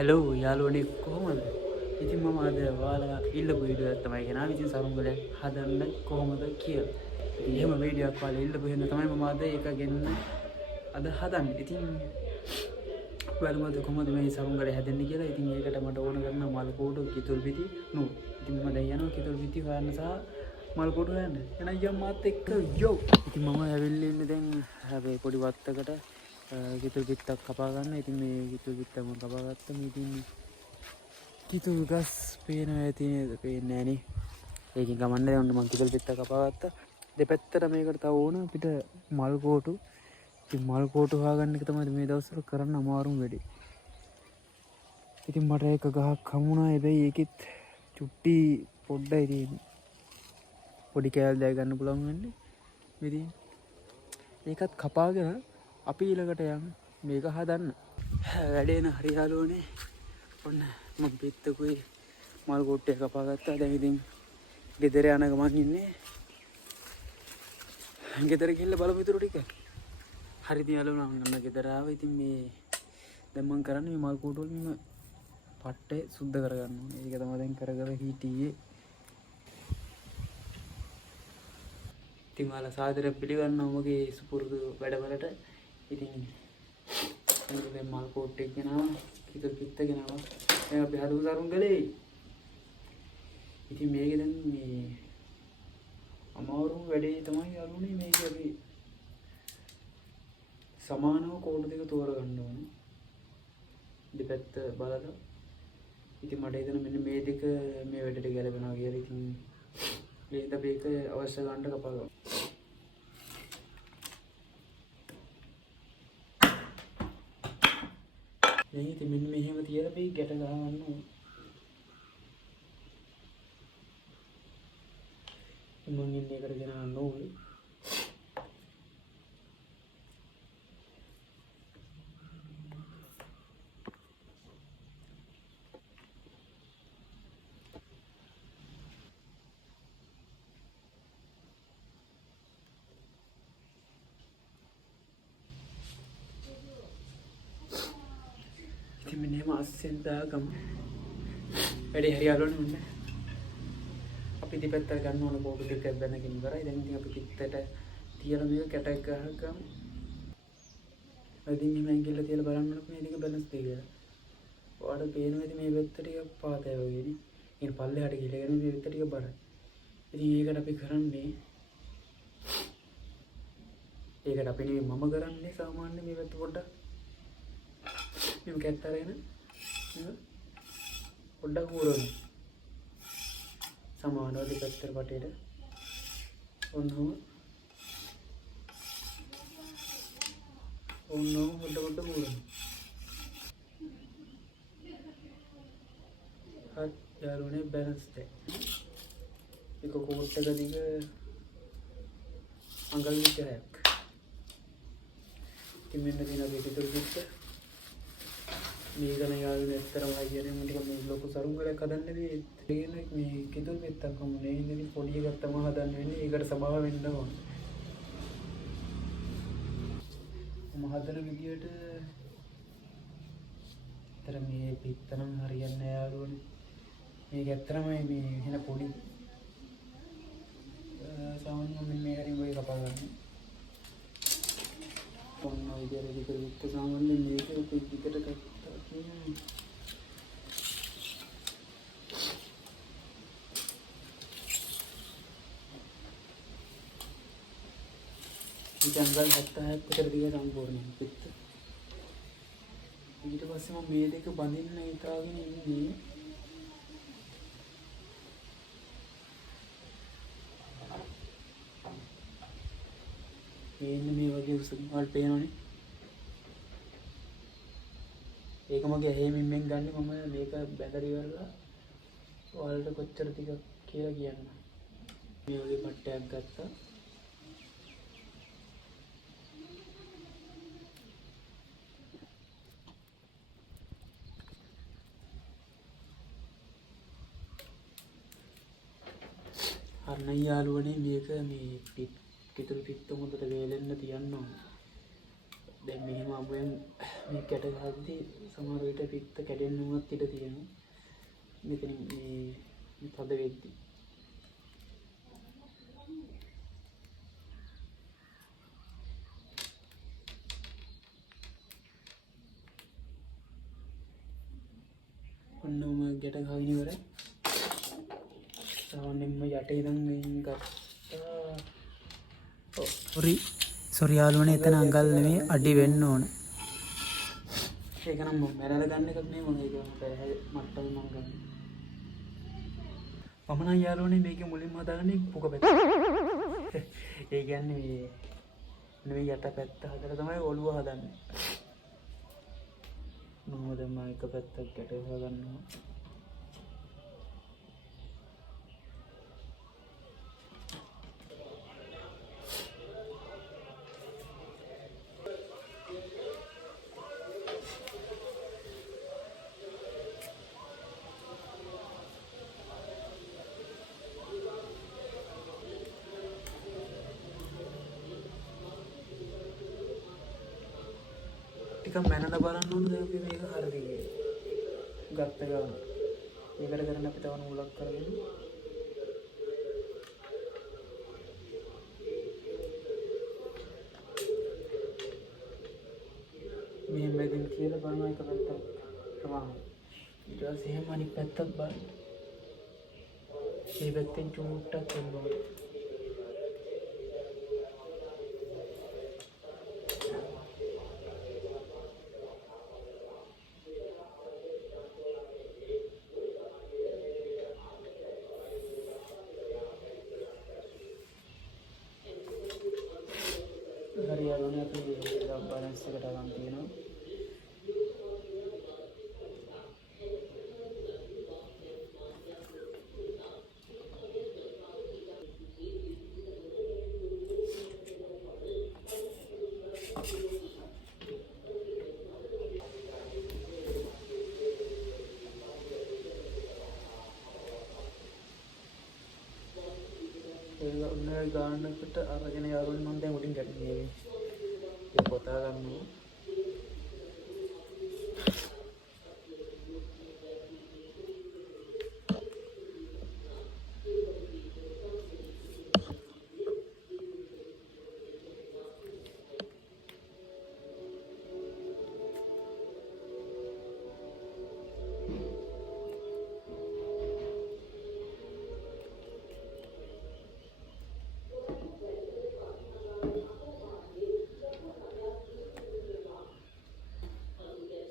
Hello යාළුවනේ කොහොමද? ඉතින් මම අද ඔයාලා ඉල්ලපු වීඩියෝ එකක් තමයි ගෙනාවේ. ඉතින් සරුංගලයක් හදන්න කොහොමද කියලා. ඉතින් එහෙම වීඩියෝ එකක් ඔයාලා ඉල්ලපු හින්දා තමයි මම අද ඒක ගෙන්න අද හදන්නේ. ඉතින් බලමුද කොහොමද මේ සරුංගලය හැදෙන්නේ කියලා. ඉතින් ඒකට මට ඕන කරන මල් කෝටු, කිතුල් පිටි නෝ. ඉතින් මම දැන් යනවා කිතුල් පිටි හොයන්න සහ මල් කෝටු හොයන්න. එහෙනම් යම් මාත් එක්ක යෝ. ඉතින් මම ඇවිල්ලා ඉන්නේ දැන් අපේ පොඩි වත්තකට. කිතුල් පිටක් කපා ගන්න. ඉතින් මේ කිතුල් පිටක් මම කපා ගත්තා. මේ ඉතින් කිතුල් ගස් පේනවා ඇති නේද? පේන්නේ නැහැ නේ. ඒකෙන් ගමන්නේ ඔන්න මම කිතුල් පිටක් කපා ගත්තා. දෙපැත්තට මේකට තව ඕන අපිට මල් කෝටු. ඉතින් මල් කෝටු හොයාගන්න එක තමයි මේ දවස්වල කරන්න අමාරුම වැඩේ. ඉතින් මට එක ගහක් හමුණා. හැබැයි ඒකෙත් චුට්ටි පොඩ්ඩයි තියෙන්නේ. පොඩි කෑල් දැය ගන්න පුළුවන් වෙන්නේ. ඉතින් ඒකත් කපාගෙන අපි ඊළඟට යමු මේක හදන්න. වැඩේ න හරි යාළුවනේ. ඔන්න මම පිට්ටකුයි මල් කොට්ටය කපා ගත්තා. දැන් ඉතින් ගෙදර යන ගමන් ඉන්නේ. ගෙදර ගිහිල්ලා බලමු ඊටු ටික. හරි ඉතින් යාළුවනේ මම ගෙදර ආවා. ඉතින් මේ දැන් මම කරන්නේ මේ මල් කොටු වලින් පට්ටේ සුද්ධ කරගන්න ඕනේ. ඒක තමයි දැන් කර හිටියේ. ඉතින් ඔයාලා සාදරයෙන් පිළිගන්නවා මගේ සුපුරුදු වැඩවලට. ඉතින් මේ මල් කෝට් එක ගෙනාවා, කිතුල් පිට ගෙනාවා. දැන් අපි හදමු සරුංගලේ. ඉතින් මේක දැන් මේ අමාරුම වැඩේ තමයි යාළුවනේ. මේක අපි සමානව කෝටු දෙක තෝරගන්න ඕනේ. දෙපැත්ත බලලා. ඉතින් මට හිතෙන මෙන්න මේ දෙක මේ වැඩේට ගැලපෙනවා කියලා. ඉතින් මේක මේක අවශ්‍ය ගන්න කපා ගමු. දැන් ඉතින් මෙන්න මෙහෙම තියලා අපි ගැට ගහන්න ඕනේ. මම ඉන්නේ එකට ගෙනන්න ඕනේ. ඉතින් මෙන්න එහෙම අස්සෙන් දාගමු. වැඩේ හරි යාළුවනේ ඔන්න. අපි දෙපැත්තට ගන්න ඕන කෝටු දෙකක් බැනගෙන ඉවරයි. දැන් ඉතින් අපි පිටතට තියලා මේක කැටක් ගහගමු. ඉතින් මේ ඇඟිල්ල තියලා බලන්න ඕනේ මේ දෙක බැලන්ස් දෙක කියලා. ඔයාලට පේනවා ඉතින් මේ පැත්ත ටික පාතයි වගේනේ. ඉතින් පල්ලෙහාට ගිහලා මේ පැත්ත ටික බරයි. ඉතින් ඒකට අපි කරන්නේ ඒකට අපි නෙවෙයි මම කරන්නේ සාමාන්‍ය මේ පැත්ත පොඩ්ඩක් මේ කැත්ත අරගෙන පොඩ්ඩක් හොරනවා. සමානව දෙපැත්තට වටේට ඔන්නෝ පොඩ්ඩ හොරනවා. හත් යාළුවනේ බැලන්ස් දෙක. එක කෝට් එක දිග අඟල් 20ක්. ඉතින් මෙන්න තියෙන අපේ කිතුල් පිට. මේකන යාළුවනේ ඇත්තරම හයියනේ මම ටික මේ ලොකු සරුංගලයක් හදන්න මේ කිතුල් පිටක් හමුනේ. ඉතින් පොඩි එකක් තමයි හදන්න වෙන්නේ. ඒකට සබාව වෙන්න ඕන. මම හදන විදියට ඇත්තට මේ පිට නම් හරියන්නේ නැහැ යාළුවනේ. මේක ඇත්තටම මේ වෙන පොඩි සාමාන්‍ය මේ හරිය වෙයි කපා ගන්න. ඔන්න ඔය විදියට විතර සාමාන්‍ය මේක පිටකට ගත්තා. ජංගල් 70ක් විතර දිග සම්පූර්ණ පිට. ඊට පස්සේ මම මේ දෙක බඳින්න හිතාගෙන ඉන්නේ. මේ වගේ උසකින් වලට පේනවනේ. ඒක මගේ හේමින්ෙන් ගන්න මම මේක බැඳලා ඉවරලා ඔයාලට කොච්චර ටිකක් කියලා කියන්න. මේ වගේ පට්ටයක් ගත්තා. අන්න යාළුවනේ මේක මේ කිතුල් පිට හොඳට වේලෙන්න තියන්න ඕනේ. දැන් මෙහෙම අමුයෙන් මේ කැට ගහද්දී සමහර විට පිත්ත කැඩෙන්නවත් ඉඩ තියෙනවා. මෙතන මේ තද වෙද්දී ඔන්නම ගැට ගහගෙන ඉවරයි. සාමාන්‍යයෙන්ම යට ඉඳන් වෙන් ගත්තා. සොරි යාළුවනේ, එතන අඟල් නෙමෙයි අඩි වෙන්න ඕන. ඒක නම් මම මැරලා ගන්න එකක් නෙමෙයි මොන ඒක මට්ටම මම ගන්න. මම නම් යාළුවනේ මේකේ මුලින්ම හදාගන්නේ පුක පැත්ත. ඒ කියන්නේ මේ නෙමෙයි යට පැත්ත හදලා තමයි ඔළුව හදන්නේ. මම දැන් එක පැත්තක් ගැට ගන්නවා. ටිකක් මැනලා බලන්න ඕනේ දැන් අපි මේක හරියට ගත්ත ගමන්. මේකට කරන්න අපි තව නූලක් කරගෙන මේ මැදින් කියලා බලන එක පැත්තක් ප්‍රමාණයි. ඊට පස්සේ එහෙම අනිත් පැත්තත් බලන්න. මේ පැත්තෙන් චුට්ටක් එන්න ඕනේ. හරියන්නේ අපි බැලන්ස් එකට ගන්න තියෙනවා. ඔන්න ගානකට අරගෙන යාළුවනේ මම දැන් උඩින් ගැටේ ඒ පොතා ගන්නවා.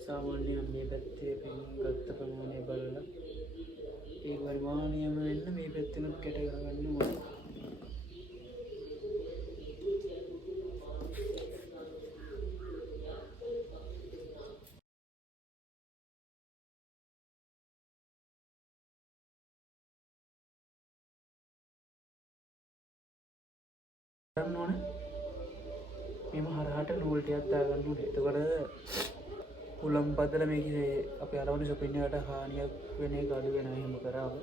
සාමාන්‍යයෙන් මේ පැත්තේ පෙන් ගත්ත ප්‍රමාණය බලලා ඒ පරිමාණයම වෙන්න මේ පැත්තෙනුත් කැට ගන්න ඕනේ. ගන්න ඕනේ. මේම හරහට නූල් ටිකක් දාගන්න ඕනේ. එතකොට උලම් බදලා මේකේ අපි අරවන shopping එකට හානියක් වෙන එක අඩු වෙනවා. එහෙම කරාම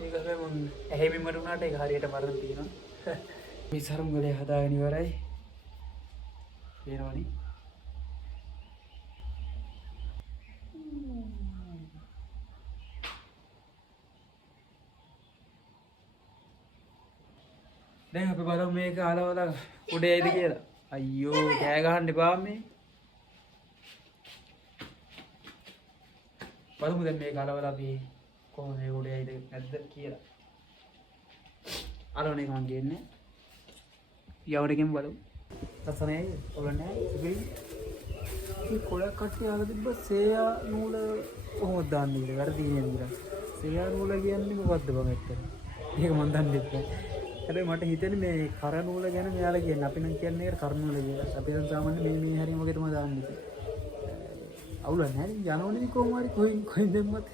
ඒක හැබැයි මම ඇහි බිමට උනාට ඒක හරියට මරන්න තියෙනවා. මේ සරුම් ගලේ හදාගෙන ඉවරයි. වෙනවනේ. දැන් අපි බලමු මේක අලවලා උඩ එයිද කියලා. අයියෝ කෑ ගහන්න එපා මේ. බලමු දැන් මේක අලවලා අපි කොහොමද උඩ එයිද නැද්ද කියලා. අරවනේ මං ගේන්නේ. යවරකින් බලමු. තසනේ ඔලන්නේ ඉතින් මේ කොලක් කට්ටිය අහලා තිබ්බ සේයා නූල කොහොමද දාන්නේ කියලා. වැරදි නේද? සේයා නූල කියන්නේ මොකද්ද බං ඇත්තට? මේක මන් දන්නේ නැහැ. හැබැයි මට හිතෙන්නේ මේ කර නූල ගැන මෙයාලා කියන්නේ. අපි නම් කියන්නේ ඒක කර නූල කියලා. අපි දැන් සාමාන්‍යයෙන් මේ හැරි මොකද තමයි දාන්නේ. අවුලක් නැහැ නේ. යනවනේ කොහොම හරි කොහෙන් දෙම්මත්.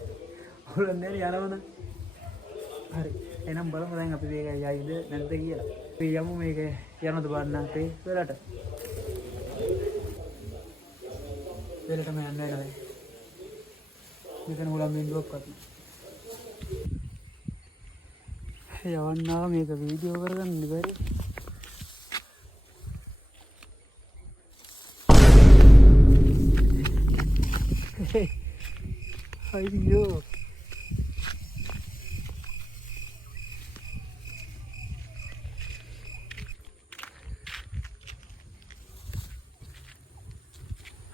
අවුලක් නැහැ යනවනේ. හරි. එහෙනම් බලමු දැන් අපි මේක යයිද නැද්ද කියලා. අපි යමු මේක යනවද බලන්න අපේ වෙලට. වෙලටම යන්න වෙනවා. මෙතන උලම් බින්දුවක්වත් නැහැ. යවන්නා මේක වීඩියෝ කරගන්න බැරි. අයියෝ.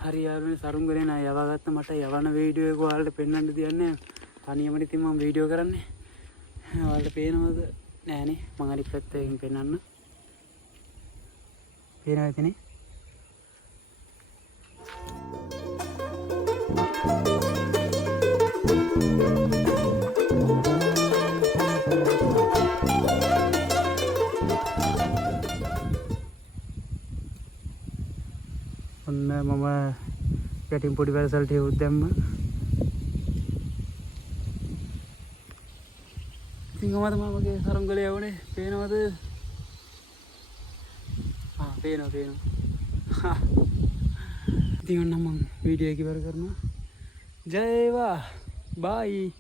හරි යාළුවනේ සරුංගලේ නා යවාගත්ත මට යවන වීඩියෝ එක ඔයාලට පෙන්වන්න දෙන්නේ තනියම ඉතින් මම වීඩියෝ කරන්නේ ඔයාලට පේනවද නෑනේ මම අනිත් පැත්තකින් පෙන්වන්න පේනවද නේ ඔන්න මම යටින් පොඩි වැරසල්ට හේවුත් දැම්ම. ඉතින් කොහමද මමගේ සරුංගලේ යවුනේ? පේනවද? පේනවා. ඉතින් ඔන්න මම වීඩියෝ එක ඉවර කරනවා. ජය වේවා. බයි.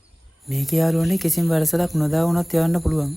මේක යාළුවනේ කිසිම වැරසලක් නොදා වුණත් යවන්න පුළුවන්.